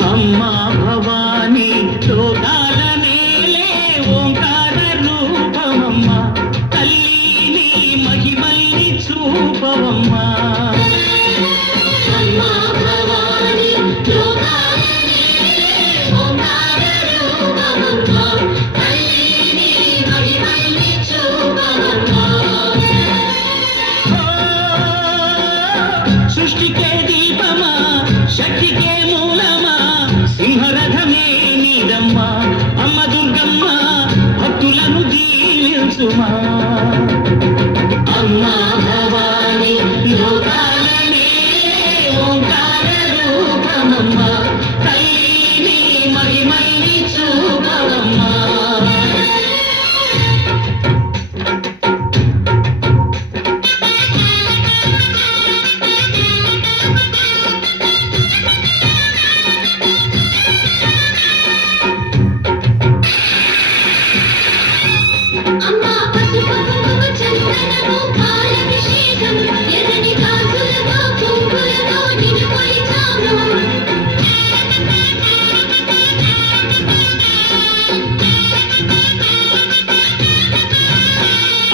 అమ్మా భవానీ లోకాల నేలే ఓంకార రూపమమ్మా, తల్లి నీ మహిమల్ని చూపవమ్మా. అమ్మా భవానీ లోకాల నేలే ఓంకార రూపమమ్మా, తల్లి నీ మహిమల్ని చూపవమ్మా. సృష్టికే దీపమా, శక్తికే మూలమా, సింహరథమే నీదమ్మా. అమ్మ దుర్గమ్మ భక్తులను దీవించుమా. అమ్మా భవానీ లోకాల నేలే ఓంకార రూపమమ్మా, తల్లి నీ మహిమల్ని చూపవమ్మా. అమ్మా పసుపు కుంకుమ చందనము పాలభిషేకం, ఎర్రని గాజులతో పువ్వులతో నిన్ను కొలిచాము.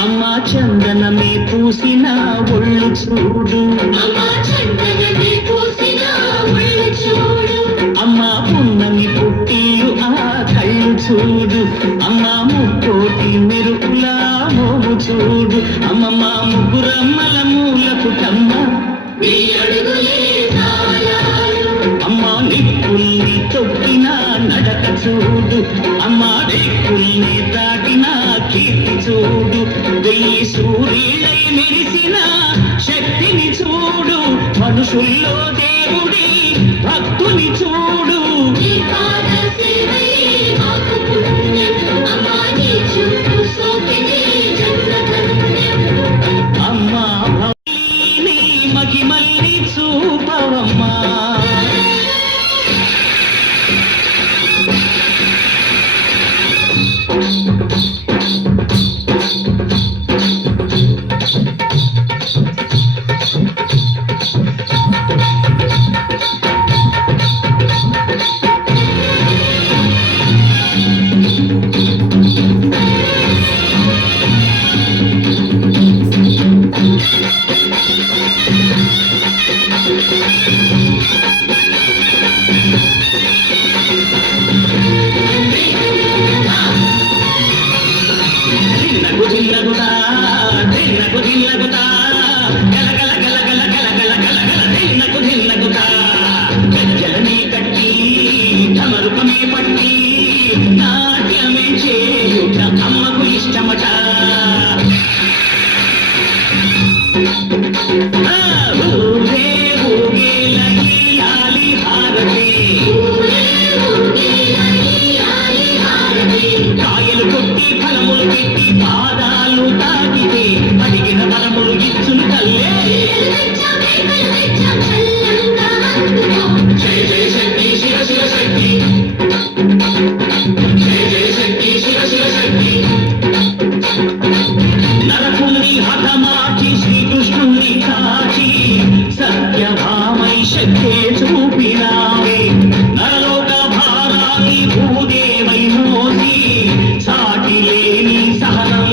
అమ్మా చందనమే పూసిన ఒళ్ళు చూడు, అమ్మా చందనమే పూసిన ఒళ్ళు చూడు. అమ్మా పున్నమి పుట్టిలు ఆ కళ్ళు చూడు, అమ్మా ముక్కోటి మెరుపుల మోము చూడు. అమ్మమ్మ ముగ్గురమ్మల మూలపుటమ్మ, నీ అడుగులే తాళాలు. అమ్మా నిప్పుల్ని తొక్కిన నడక చూడు, అమ్మా రేకుల్ని దాటిన కీర్తి చూడు. వెయ్యి సూర్యుడై మెరిసిన శక్తిని చూడు, మనుషుల్లో దేవుడి భక్తుని చూడు. నీ పాద సేవయే మాకు పుణ్యం, అమ్మా నీ చూపు సోకినే జన్మధన్యం. అమ్మా భవానీ మహిమల్ని చూపవమ్మా. దిన్నగు దిన్నగుతా, దిన్నగు దిన్నగుతా, గలగల గలగల గలగల గలగల దిన్నగు దిన్నగుతా. గజ్జలనే కట్టి ధమరుకమే పట్టి నాట్యమే చేయుట అమ్మకు ఇష్టమట. ఊగే ఊగేల ఇయ్యాలి హారతి, కాయలు కొట్టి ఫలములు పెట్టి పాదాలు తాకితే అడిగిన వరములు ఇచ్చును తల్లే. జయ జయ శక్తి శివ శివ శక్తి, జయ జయ శక్తి శివ శివ శక్తి. నరకుణ్ణి హతమార్చి శ్రీకృష్ణుణ్ణి కాచి సత్యభామై శక్తే చూపినావే. నరలోక భారాన్ని భూదేవై మోసి సాటి లేని సహనం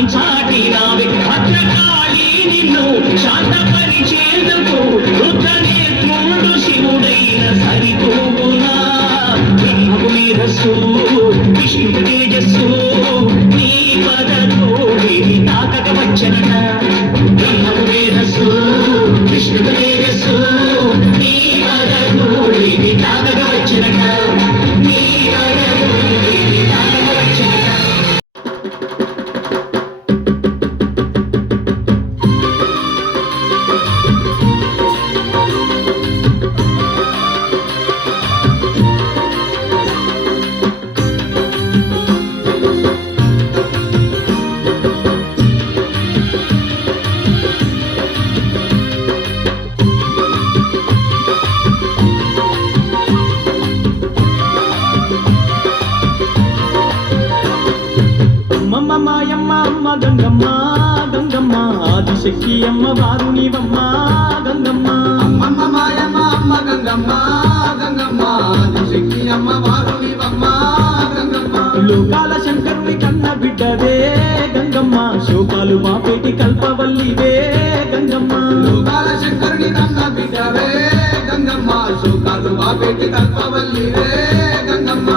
అమ్మమ్మ మాయమ్మ అమ్మ గంగమ్మ గంగమ్మ ఆదిశక్తి అమ్మ వారు నీవమ్మ గంగమ్మ అమ్మమ్మ మాయమ్మ అమ్మ గంగమ్మ గంగమ్మ ఆదిశక్తి అమ్మ వారు నీవమ్మ గంగమ్మ లోకాల శంకరుని కన్న బిడ్డవే గంగమ్మ శోకాలు మాపేటి కల్పవల్లివే గంగమ్మ లోకాల శంకరుని కన్న బిడ్డవే గంగమ్మ శోకాలు బాపేటి కల్పవల్లివే గంగమ్మ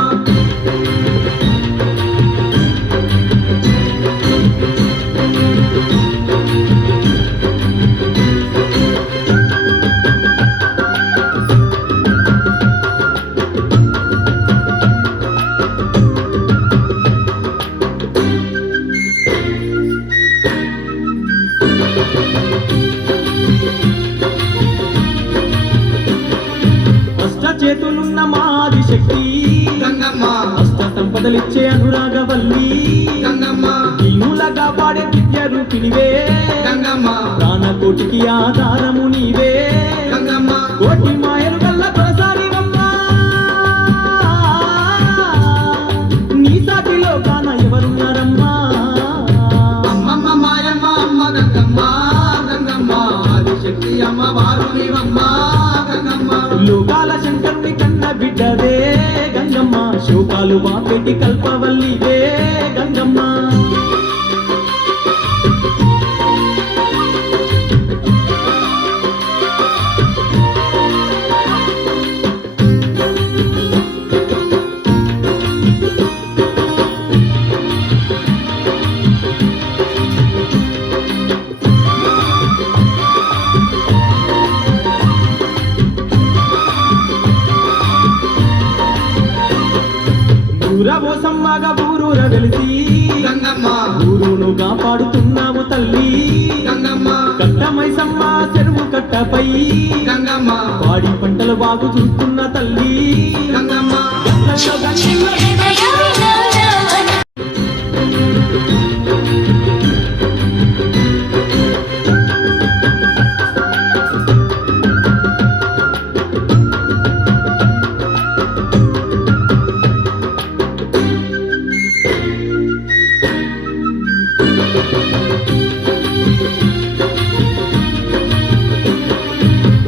చేతులున్న మాది శక్తి గంగమ్మ అష్ట సంపదలిచ్చే అనురాగవల్లి గంగమ్మ దీనులగా పాడే విద్య రూపినివే గంగమ్మ ప్రాణకోటికి ఆధారము నీవే గంగమ్మ కోటి మాయలు గల్ల కొరసానివమ్మా నీ సాటిలో కాన ఎవరున్నారమ్మా అమ్మమ్మ మాయమ్మ అమ్మ గంగమ్మ గంగమ్మ ఆదిశక్తి అమ్మ వారు నీవమ్మ గంగమ్మ లోకాల శంకరుని కన్న బిడ్డవే గంగమ్మ శోకాలు బాపెట్టి కల్పవల్లివే గంగమ్మ ఊరవోసమ్మగా ఊరూర వెలిసి గంగమ్మ ఊరును కాపాడుతున్నాము తల్లి గంగమ్మ కట్టమైసమ్మ చెరువు కట్టపై గంగమ్మ పాడి పంటలు బాగు చూస్తున్న తల్లి గంగమ్మ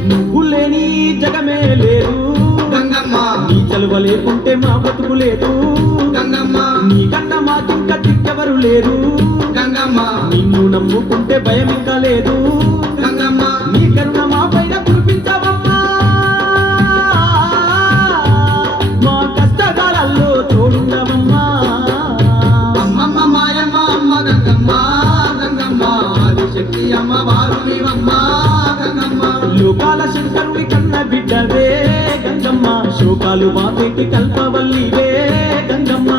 నువ్వు లేని జగమే లేదు గంగమ్మ నీ చలువ లేకుంటే మా బతుకు లేదు గంగమ్మ నీ కన్నా మాకింక దిక్కెవరు లేరు గంగమ్మ నిన్ను నమ్ముకుంటే భయం ఇంకా లేదు గంగమ్మ నీ కరుణ మా పైన కురిపించవమ్మా మా కష్టకాలలో తోడుండవమ్మా అమ్మమ్మ మాయమ్మ అమ్మ గంగమ్మ గంగమ్మ ఆదిశక్తి అమ్మ వారు నీవమ్మ గంగమ్మ లోకాల శంకరుని కన్న బిడ్డవే గంగమ్మ శోకాలు బాపెట్టి కల్పవల్లివే గంగమ్మ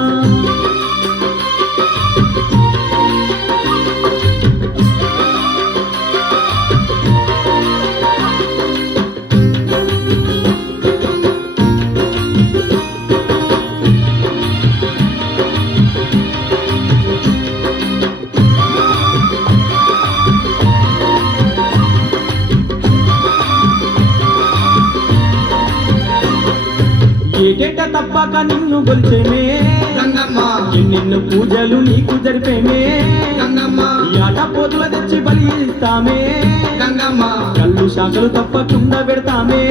ఏటేట తప్పక నిన్ను గొలిచేమే గంగమ్మ నిన్ను పూజలు నీకు జరిపేమే గంగమ్మ ఆట పోతుల తెచ్చి బలి ఇస్తామే గంగమ్మ కళ్ళు శాఖలు తప్పకుండా పెడతామే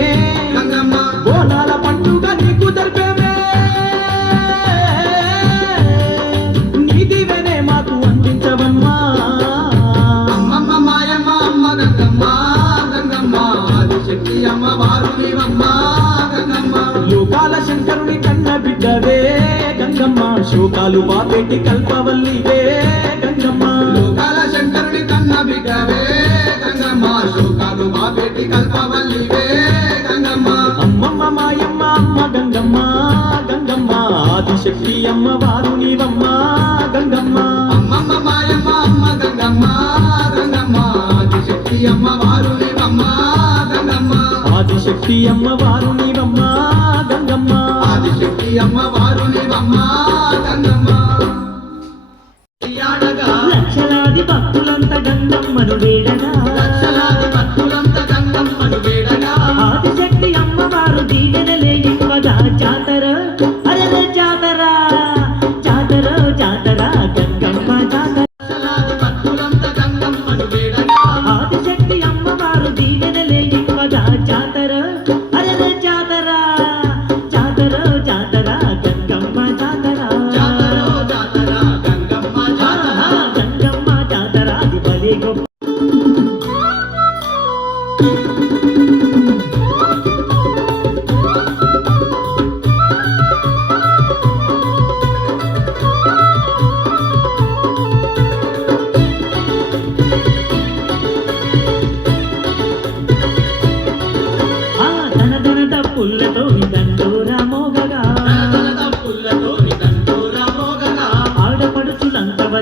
గంగమ్మ బోనాల పండుగ నీకు జరిపేమే నీ దీవెనే మాకు అందించవమ్మా అమ్మమ్మ మాయమ్మ అమ్మ గంగమ్మ గంగమ్మ ఆదిశక్తి అమ్మ వారు నీవమ్మ గంగమ్మ లోకాల శంకరుని కన్న బిడ్డవే గంగమ్మ శోకాలు బాపెట్టి కల్పవల్లివే గంగమ్మ లోకాల శంకరుని కన్న బిడ్డవే గంగమ్మ శోకాలు బాపేటి కల్పవల్లివే గంగమ్మ అమ్మమ్మ మాయమ్మ అమ్మ గంగమ్మ గంగమ్మ ఆదిశక్తి అమ్మ వారు నీవమ్మ గంగమ్మ అమ్మమ్మ మాయమ్మ అమ్మ గంగమ్మ గంగమ్మ ఆదిశక్తి అమ్మ వారు నీవమ్మ గంగమ్మ ఆదిశక్తి అమ్మ వారు నీవమ్మ గంగమ్మ ఆదిశక్తి అమ్మ వారు నీవమ్మ గంగమ్మ ఆడగా లక్షలాది భక్తులంత గంగమ్మను వేడగా లక్షలాది భక్తులంత గంగమ్మను వేడగా ఆదిశక్తి అమ్మవారు దీవెనలే ఇవ్వగా జాతర అరల జాతర జాతర జాతర గంగమ్మ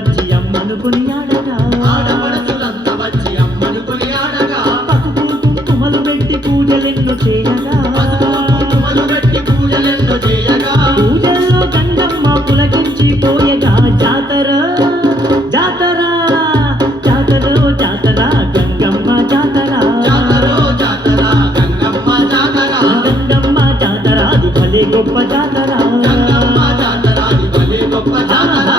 వచ్చి అమ్మను కొనియాడగా ఆడపడుచులంతా వచ్చి అమ్మను కొనియాడగా పసుపు కుంకుమలు పెట్టి పూజలెన్నో చేయగా పసుపు కుంకుమలు పెట్టి పూజలెన్నో చేయగా పూజల్లో గంగమ్మ పులకించి పోయగా జాతర జాతర జాతర జాతర గంగమ్మ జాతర జాతరో జాతర గంగమ్మ జాతర గంగమ్మ జాతర అది భలే గొప్ప జాతర గంగమ్మ జాతర అది భలే గొప్ప జాతర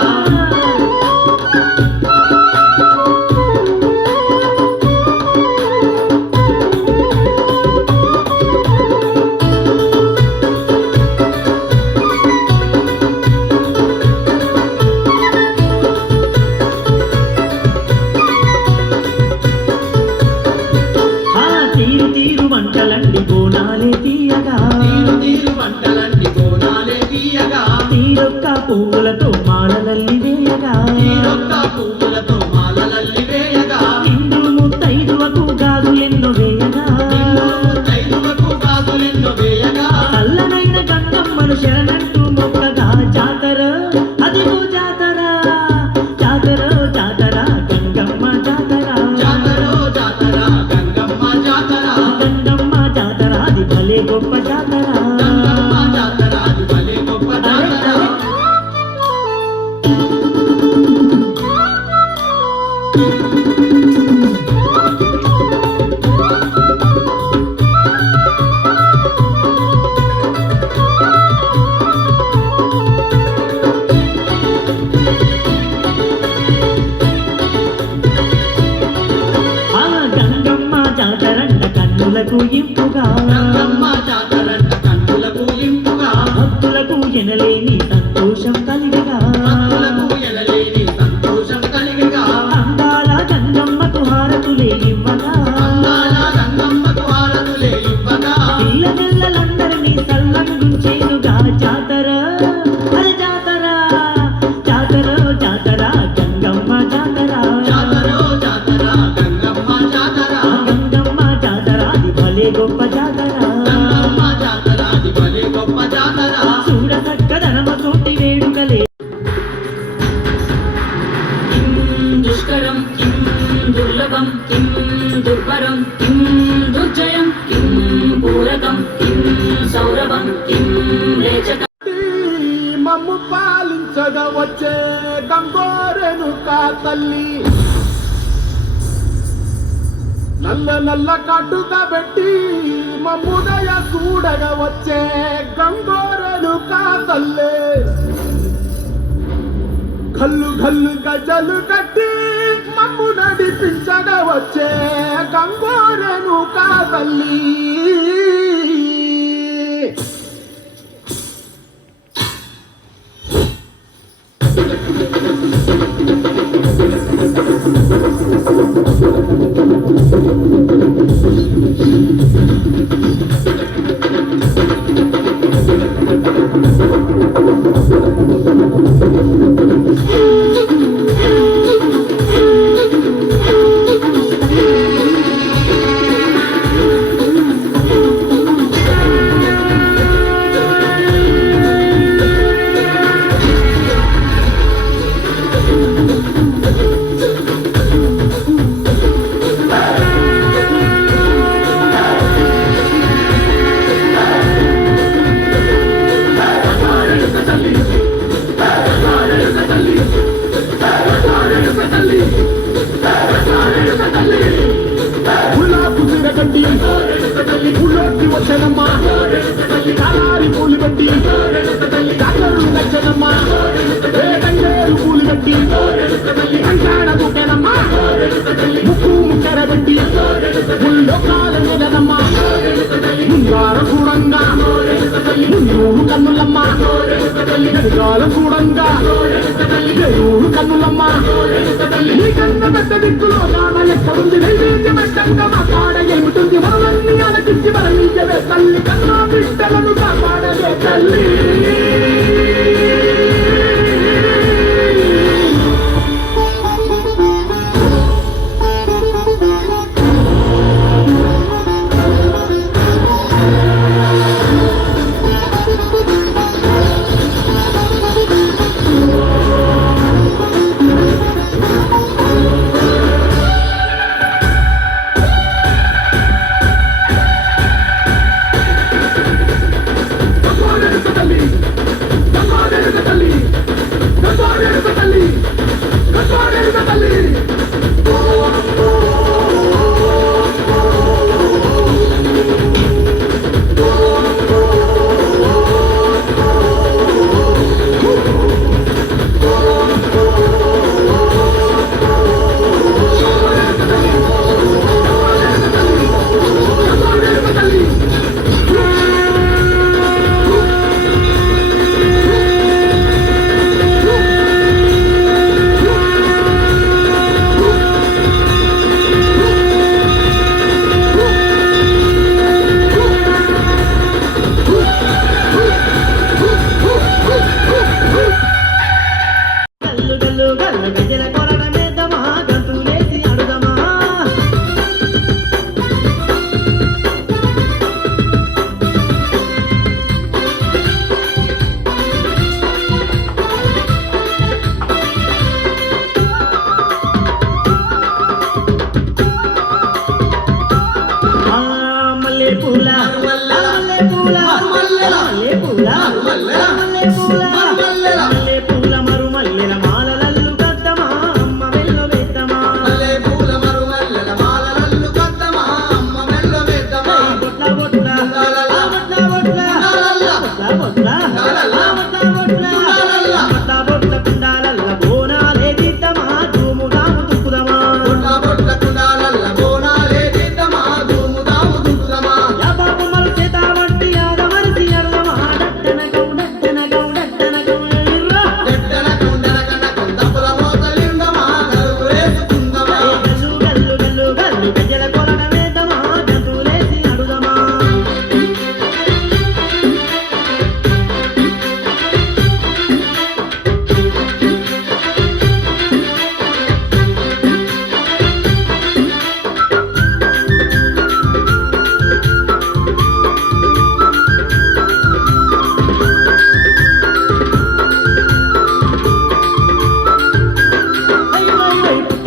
తీరు తీరు వంటలండి బోనాలే తీయగా తీరు తీరు వంటలన్నీ బోనాలే తీయగా తీరొక్క పువ్వులతో మాలలల్లి వేయగా తీరొక్క పువ్వులతో మాలలల్లి వేయగా ఇందు ముత్తైదువకు గాజులెన్నో వేయగా తైదువకు గాజులెన్నో వేయగా చల్లనైన గంగమ్మను శరణంటూ మొక్కగా జాతర అదిగో జాతర జాతర జాతర గంగమ్మ జాతర జాతరో జాతర గంగమ్మ జాతర గంగమ్మ జాతర అది భలే గొప్ప జాతర గంగమ్మ జాతర అది భలే గొప్ప జాతర ఆ గంగమ్మ జాతరంట కన్నులకు ఇంపుగా గంగమ్మ జాతరంట కన్నులకు ఇంపుగా భక్తులకు ఎనలేని సంతోషం కలిగగా భక్తులకు ఎనలేని సంతోషం కలిగగా అందాల గంగమ్మకు హారతులే ఇవ్వగా అందాల గంగమ్మకు హారతులే ఇవ్వగా పిల్ల పిల్లలందరినీ సల్లంగుంచేనుగా జాతర అరే జాతర జాతర జాతర గంగమ్మ జాతర జాతరో జాతర గంగమ్మ జాతర గంగమ్మ జాతర అది భలే గొప్ప జాతర గంగమ్మ జాతర అది భలే గొప్ప జాతర చూడ చక్కదనమ తోటి వేడుకలే किं दुष्करं किं दुर्लभं किं दुर्भरं किं दुर्जयं किं पूरकं किं सौरभं किं रेचकम् మమ్ము పాలించగా వచ్చే గంగోరెను కా తల్లి నల్ల నల్ల కట్టుగా పెట్టి మమ్ముదయ చూడగా వచ్చే గంగోరెను కా తల్లి గల్లు గల్లు గజలు కట్టి మమ్ము నడిపించగా వచ్చే గంగోరెను కా తల్లి గులాబు తిరగండి గుళ్ళోకి వచ్చనమ్మా కాలారి పూలు పెట్టి కాకరు నచ్చనమ్మా వేగంగేరు పూలు పెట్టి కంకాడ ముక్కనమ్మా ముక్కు ముక్కర పెట్టి గుళ్ళోకాల నిలనమ్మా ముంగార చూడంగా ముందూరు కన్నులమ్మా వెనకాల చూడంగా ఎరువురు కన్నులమ్మా నీ కన్న పెద్ద దిక్కులో నాన్న ఎక్కడుంది నైవేద్యం పెట్టంగా మా కాడ ఏమిటుంది మనలన్నీ అలకించి మరణించవే తల్లి కన్నా బిడ్డలను కాపాడవే తల్లి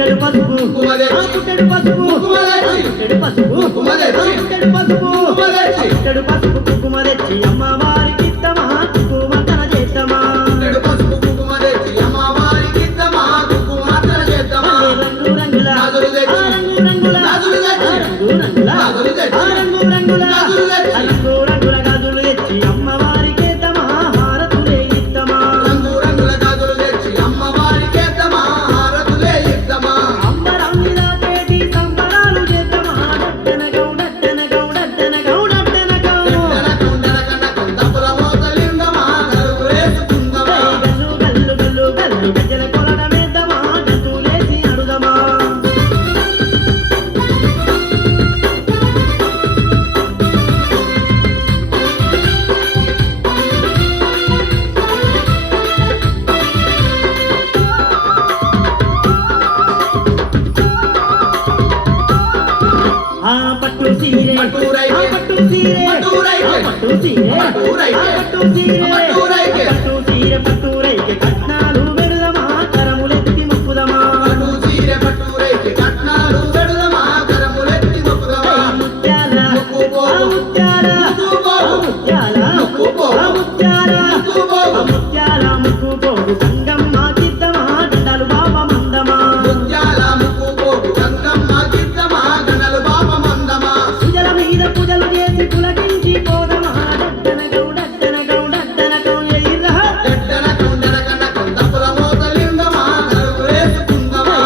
పుట్టెడు పసుపు కుంకుమ తెచ్చి. ఆ పుట్టెడు పసుపు కుంకుమ తెచ్చి. పుట్టెడు పసుపు కుంకుమ తెచ్చి. ఆ పుట్టెడు పసుపు కుంకుమ తెచ్చి. పుట్టెడు పసుపు కుంకుమ తెచ్చి అమ్మవారికి ఇత్తమా కుంకుమ తన చేద్దామా పుట్టెడు పసుపు కుంకుమ తెచ్చి అమ్మవారికి ఇద్దామా, కుంకుమార్చన చేద్దామా. రంగు రంగుల గాజులు తెచ్చి. ఆ రంగు రంగుల గాజులు తెచ్చి. రంగు రంగుల గాజులు తెచ్చి. ఆ రంగు రంగుల గాజులు తెచ్చి. రంగు రంగుల గాజులు తెచ్చి అమ్మవారికి ఇద్దామా హారతులే ఇద్దామా రంగు రంగుల గాజులు తెచ్చి అమ్మవారికి ఇద్దామా, హారతులే ఇద్దామా. అంబరాన్ని దాటేటి సంబరాలు చేద్దామా డట్టన గౌడట్టన గౌడట్టన గౌడట్టన గౌ కనకం దప్పుల మోతలిందమా, గరువు వేసుకుందమా. గల్లు గల్లు గల్లు గల్లు గజ్జల కొలడమేద్దామా గంతులేసి అడుదమా ఆ పట్టు సీరే పట్టురైతే. ఆ పట్టు సీరే పట్టురైతే. ఆ పట్టు సీరే పట్టురైతే. ఆ పట్టు సీరే పట్టురైతే. పట్టు సీరే పట్టురైతే కట్నాలు పెడదమా కరములెత్తి మొక్కుదమా పట్టు చీర పట్టురైతే కట్నాలు పెడదమా, కరములెత్తి మొక్కుదమా. ముత్యాల మొక్కుకో. ఆ ముత్యాల మొక్కుకో. ఆ ముత్యాల మొక్కుకో. ఆ ముత్యాల మొక్కుకో. ఆ ముత్యాల ముక్కుకోడు గంగమ్మ కిద్దమా దండాలు బాబా మందమా ముత్యాల ముక్కుకోకు గంగమ్మ గిద్దమా, గణలు బాప మందమా. పూజల మీద పూజలు చేసి పులకించి పోదమా డట్టన గౌడట్టన గౌడట్టన గౌడయ్యరా గడ్డన కొండన కనకం దప్పుల మోతలిందమా, గరువు వేసుకుందమా.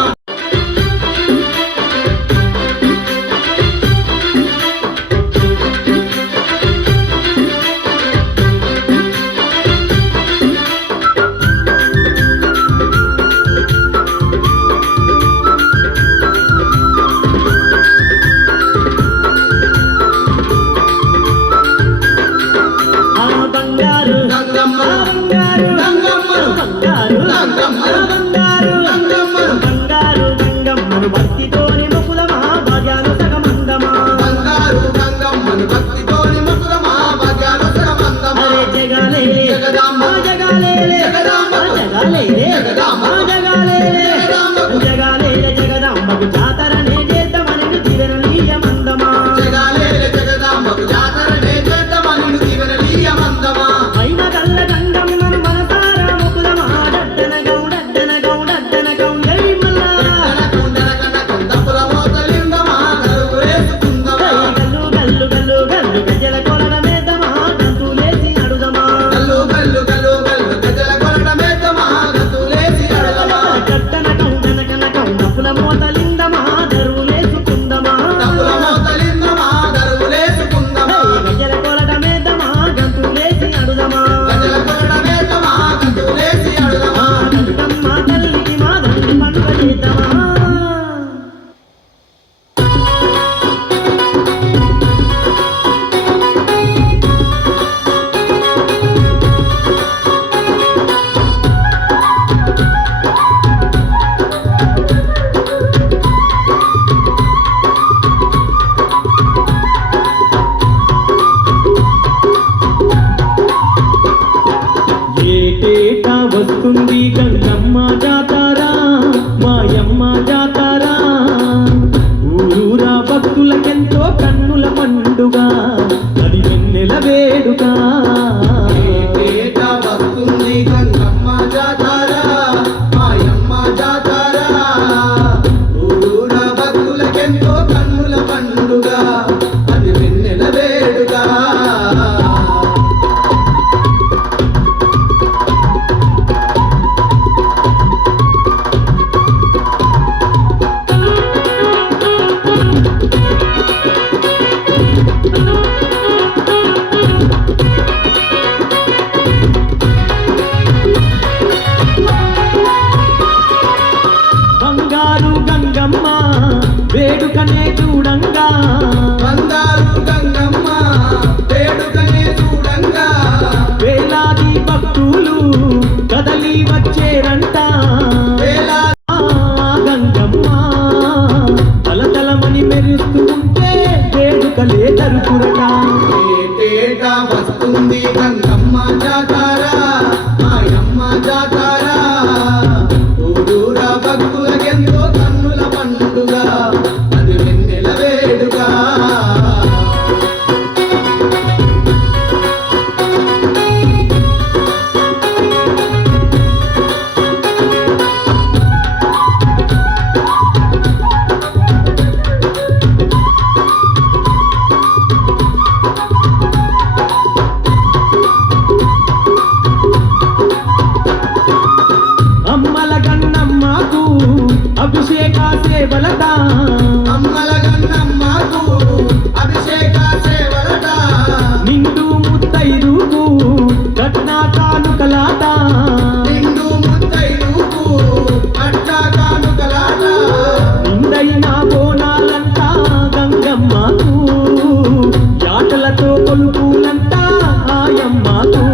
ఆ బంగారు గంగమ్మ. ఆ బంగారు గంగమ్మను. బంగారు గంగమ్మను. ఆ బంగారు గంగమ్మను. బంగారు గంగమ్మను భక్తితోని ముకులమా భాగ్యాలు సగమందమా బంగారు గంగమ్మను భక్తితోని మొక్కుదమా, భాగ్యాలు సగమందమా. అరే జగాలేలే జగదాంబ. ఆ జగాలేలే జగదాంబ. ఆ జగాలేలే జగదాంబ. ఆ జగాలేలే జగదాంబకు. జగాలేలే జగదాంబకు జాతరనే చేద్దామని దీవెనలీయమందమా జగాలేలే జగదాంబకు జాతరనే చేద్దామని దీవెనలీయమందమా. అయిన కల్ల గంగమ్మను మనసారా ముకులమా డట్టన గౌడట్టన గౌడట్టన గౌడై మల్లా కొండన కనకం దప్పుల మోతలిందమా, గరువు వేసుకుందమా. గల్లు గల్లు గల్లు గల్లు గజ్జల కొలడమేద్దామా గంతులేసి అడుదమా గల్లు గల్లు గల్లు గల్లు గజల కొరడమేద్దామా, గంతులేసి అడుగమా. కట్టన కౌంటన కనకం డప్పుల మోతలిందమా దరువులేసుకుందమా దప్పుల మోతలిందమా, గరువులేసుకుందమా. గజ్జల కొలడమేద్దామా గంతులేసి అడుదమా గజల కొరడమేద్దామా, గంతులేసి అడుగమా. గంగమ్మ తల్లికి మా దండి పండుగ చేద్దామా ఏటేటా వస్తుంది గంగమ్మ జాతారా మాయమ్మ జాతారా ఊరూరా భక్తులకెంతో కన్నుల పండుగ అది వెన్నెల వేడుక ఏటా వస్తుంది గంగమ్మ జాతర, మాయమ్మ జాతర. ఊరూర భక్తులకెంతో కన్నుల పండుగ, అది వెన్నెల వేడుక. బంగారు గంగమ్మ వేడుకనే చూడంగా బంగారు గంగమ్మ వేడుకనే చూడంగా, వేలాది భక్తులు కదలి వచ్చేరంట వేలా ఆ గంగమ్మ తలతలమని మెరుస్తూ ఉంటే వేడుకలే తరుపురట ఏటేటా వస్తుంది గంగమ్మ జాతర, మాయమ్మ జాతర. ఊరూర భక్తులకెంతో కన్నుల అభిషేక సేవలట అమ్మల గన్నమ్మకు అభిషేక సేవలట నిండు ముత్తైదుకు కట్న కానుకలాట నిండు ముత్తైదుకు కట్న కానుకలాట నిండైన బోనాలంట గంగమ్మకు యాటలతో కొలుపులంట ఆయమ్మకు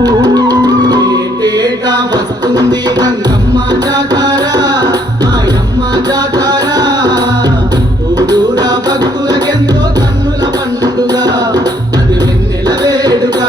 ఏటేటా వస్తుంది గంగమ్మ జాతర మాయమ్మ జాతర ఊరూరా భక్తులకెంతో కన్నుల పండుగ అది వెన్నెల వేడుక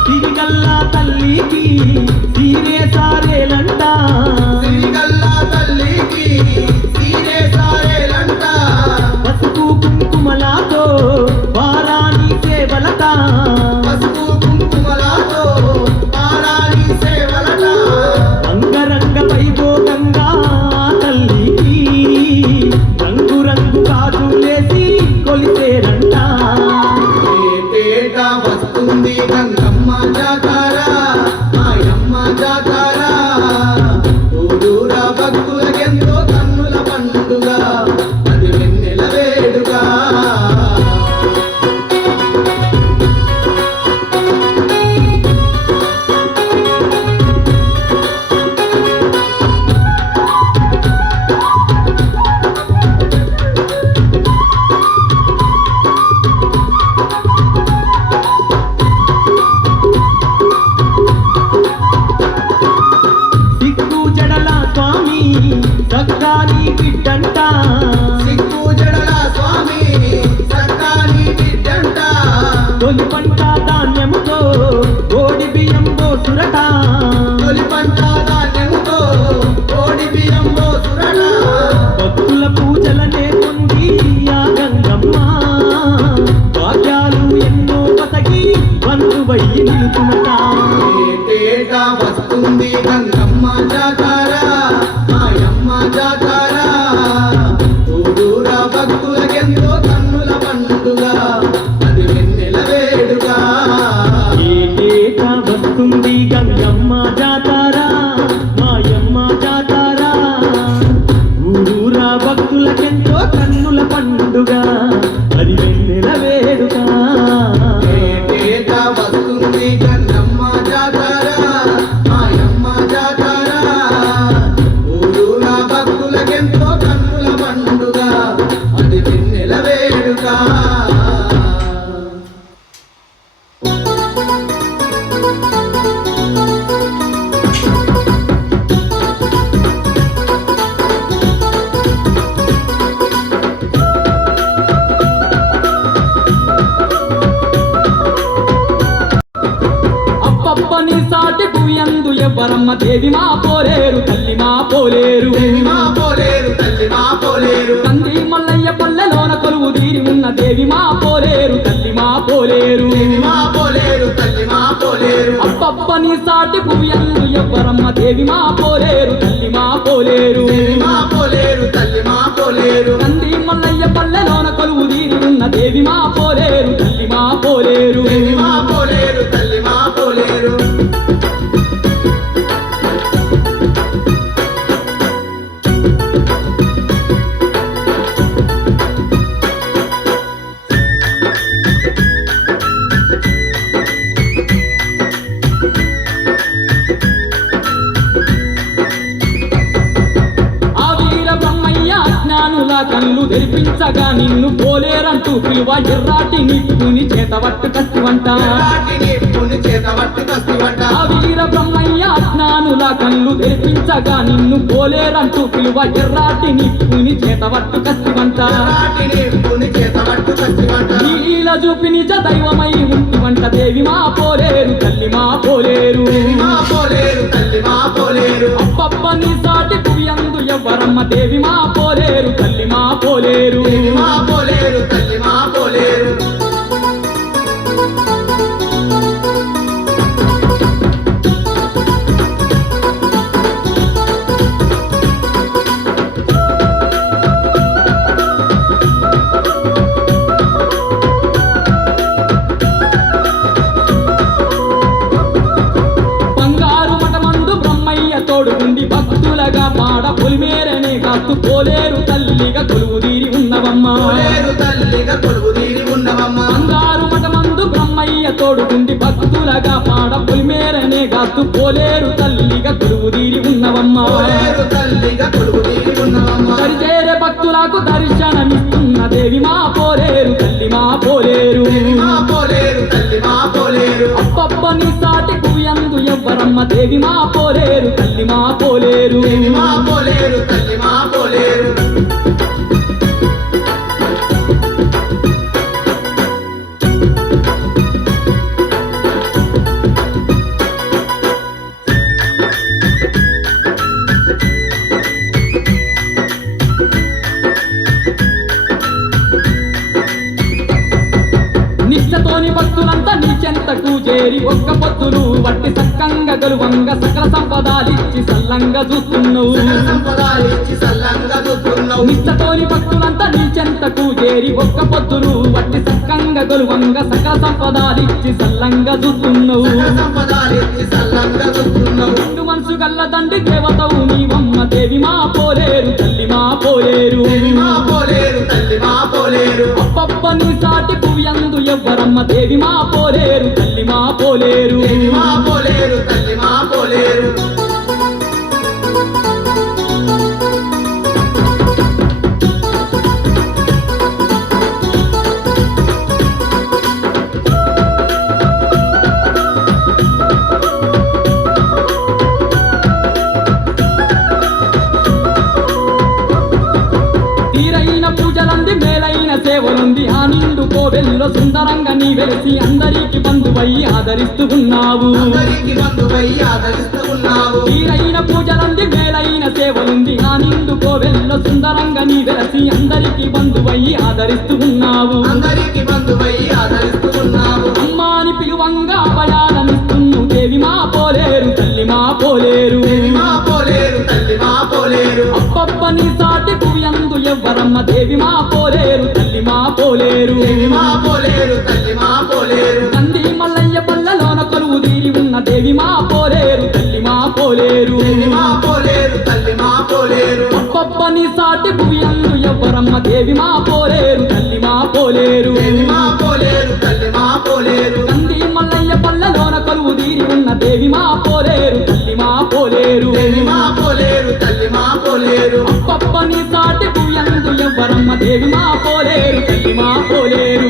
సిరిగల్లా తల్లికి సీరే సారేలంట సిరిగల్లా తల్లికి సీరే సారేలంట పసుపు కుంకుమలతో వారాని సేవలట పసుపు కుంకుమలతో పారాణి సేవలట అంగరంగ వైభోగంగా తల్లికి రంగు రంగు కాజులేసి కొలిసేరంట ఏటేటా వస్తుంది గంగమ్మ జాతర మాయమ్మ జాతర ఊరూరా భక్తులకెంతో కన్నుల పండుగ అది వెన్నెల వేడుక సిక్కు జడల స్వామి సక్కాని బిడ్డంట సిక్కు జడల స్వామి సక్కాని బిడ్డంట తొలి పంట ధాన్యముతో కోడి బియ్యం పోసురట తొలి పంట ధాన్యముతో కోడి బియ్యం పోసురట భక్తుల పూజలనే పొంది ఆ గంగమ్మ భాగ్యాలు ఎన్నో పతకి బంధువయ్యి నిలుచునట ఏటేటా వస్తుంది గంగమ్మ జాతర మాయమ్మ జాతర ఊరూరా భక్తులకెంతో కన్నుల పండుగ అది వెన్నెల వేడుక ఏటేటా వస్తుంది గంగమ్మ జాతర మాయమ్మ జాతర ఊరూరా భక్తులకెంతో కన్నుల పండుగ అది వెన్నెల వేడుక ఏటేటా వస్తుంది గంగమ్మ జాతర మాయమ్మ జాతర ఊరూరా భక్తులకెంతో కన్నుల పండుగ అది వెన్నెల వేడుక అప్పప్పని సాటి భూయందు ఎవ్వరమ్మ దేవి మా పోలేరు తల్లి మా పోలేరు దేవి మా పోలేరు తల్లి మా పోలేరు తండ్రి మల్లయ్య పల్లెలోన కొలువు తీరి ఉన్న దేవి మా పోలేరు తల్లి మా పోలేరు దేవి మా పోలేరు తల్లి మా పోలేరు అప్పప్పని సాటి భూయందు ఎవ్వరమ్మ దేవి మా పోలేరు తల్లి మా పోలేరు దేవి మా పోలేరు తల్లి మా పోలేరు తండ్రి మల్లయ్య పల్లెలోన కొలువు తీరి ఉన్న దేవి మా పోలేరు తల్లి మా పోలేరు దేవి మా పోలేరు తల్లి మా పోలేరు ఆ వీర బ్రహ్మయ్య అజ్ఞానుల కళ్ళు తెరిపించగా నిన్ను పోలేరంటూ పిలువ ఎర్రాటి నిప్పుని చేతవట్టు కత్తివంట ఎర్రాటి నిప్పుని చేత పట్టు కస్తివంట ఆ వీర బ్రహ్మయ్య అజ్ఞానుల కళ్ళు తెరిపించగా నిన్ను పోలేరంటూ పిలువ ఎర్రాటి నిప్పుని చేతవట్టు కత్తివంట ఎర్రాటి నిప్పుని చేత పట్టు కస్తివంట నీల చూపి నిజ దైవమై ఉంటివంట దేవి మా పోలేరు తల్లి మా పోలేరు దేవి మా పోలేరు తల్లి మా పోలేరు అప్పప్ప నీ సాటి కుయందు ఎవ్వరమ్మ దేవి మా పోలేరు తల్లి మా పోలేరు దేవి మా పోలేరు తల్లి మా పోలేరు తోడుగుండి భక్తులగా పాడ పొలిమేరనే గాస్తు పోలేరు తల్లిగా కొలువు తీరి ఉన్నవమ్మా పోలేరు తల్లిగా కొలువు తీరి ఉన్నవమ్మ. సరిచేరే భక్తులకు దర్శనమిస్తున్న దేవి మా పోలేరు తల్లి మా పోలేరు దేవి మా పోలేరు తల్లి మా పోలేరు. అప్పప్ప నీ సాటి కుయందు ఎవ్వరమ్మ దేవి మా పోలేరు తల్లి మా పోలేరు దేవి మా పోలేరు తల్లి మా పోలేరు. నిష్టతోని భక్తులంతా నీ చెంతకు చేరి ఒక్క పొద్దులు వట్టి సక్కంగా గలువంగా సకల సంపదాలిచ్చి సల్లంగా చూస్తున్నావు సకల సంపదాలిచ్చి సల్లంగా చూస్తున్నావు. నిష్టతోని భక్తులంతా నీ చెంతకు చేరి ఒక్క పొద్దులు వట్టి సక్కంగా గలువంగా సకల సంపదాలిచ్చి సల్లంగా చూస్తున్నావు సకల సంపదాలిచ్చి సల్లంగా చూస్తున్నావు. రెండు మనసు గల్ల తండ్రి దేవతవు నీవమ్మ దేవి మా పోలేరు తల్లి మా పోలేరు దేవి మా పోలేరు తల్లి మా పోలేరు. అప్పప్ప నీ సాటి పువ్యందు ఎవ్వరమ్మ దేవి మా పోలేరు తల్లి మా పోలేరు దేవి మా పోలేరు తల్లి మా పోలేరు. తీరైన పూజలంది మేలైన సేవలుంది ఆ నిండు కోవెల్లో సుందరంగా నీ వెలిసి అందరికి బంధువై ఆదరిస్తూ ఉన్నావు అందరికి బంధువై ఆదరిస్తూ ఉన్నావు. తీరైన పూజలంది మేలైన సేవలుంది ఆ నిండు కోవెల్లో సుందరంగా నీ వెలసి అందరికి బంధువై ఆదరిస్తూ ఉన్నావు అందరికి బంధువై ఆదరిస్తూ ఉన్నావు. అమ్మాని పిలువంగా అభయాలనిస్తున్నావు దేవి మా పోలేరు తల్లి మా పోలేరు దేవి మా పోలేరు తల్లి మా పోలేరు. అప్పప్ప నీ సాటి కుయందు ఎవ్వరమ్మ దేవి మా పోలేరు తల్లి మా పోలేరు దేవి మా పోలేరు తల్లి మా పోలేరు. నంది మల్లయ్య పల్లలోన కొలువు తీరి ఉన్న దేవి మా పోలేరు తల్లి మా పోలేరు దేవి మా పోలేరు తల్లి మా పోలేరు. అప్పప్ప నీ సాటి కుయందు ఎవ్వరమ్మ దేవి మా పోలేరు తల్లి మా పోలేరు దేవి మా పోలేరు తల్లి మా పోలేరు. నంది మల్లయ్య పల్లలోన కొలువు తీరి ఉన్న దేవి మా పోలేరు తల్లి మా పోలేరు దేవి మా పోలేరు తల్లి మా పోలేరు. అప్పప్ప నీ సాటి కుయందు ఎవ్వరమ్మ దేవి మా పోలేరు తల్లి మా పోలేరు